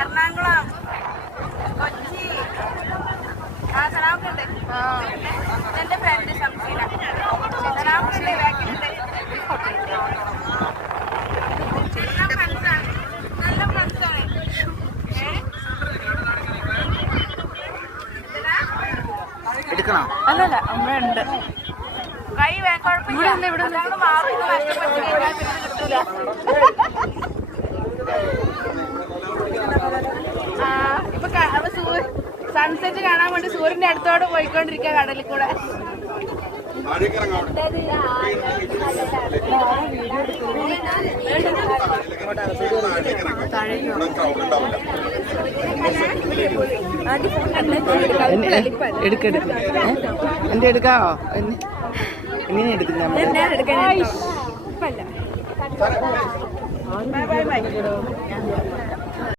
എറണാകുളം കൊച്ചി ആ സലാമുണ്ട്. എന്റെ ഫ്രണ്ട് സംസീന സലാമുണ്ട്. ബാക്കിലുണ്ട് നല്ല ഫ്രണ്ട്സാണ്. എടുക്കണോ? അല്ലല്ല അമ്മയുണ്ട്. കൈ കുഴപ്പമില്ല. ഇവിടെ മാറി കിട്ടൂല. ഇപ്പൊ സൺസെറ്റ് കാണാൻ വേണ്ടി സൂര്യന്റെ അടുത്തോട് പോയിക്കൊണ്ടിരിക്കുക കടലിൽ കൂടെ. എന്റെ എടുക്കാവോ? ഇങ്ങനെ എടുക്കുന്ന ബൈ ബൈ ബൈ.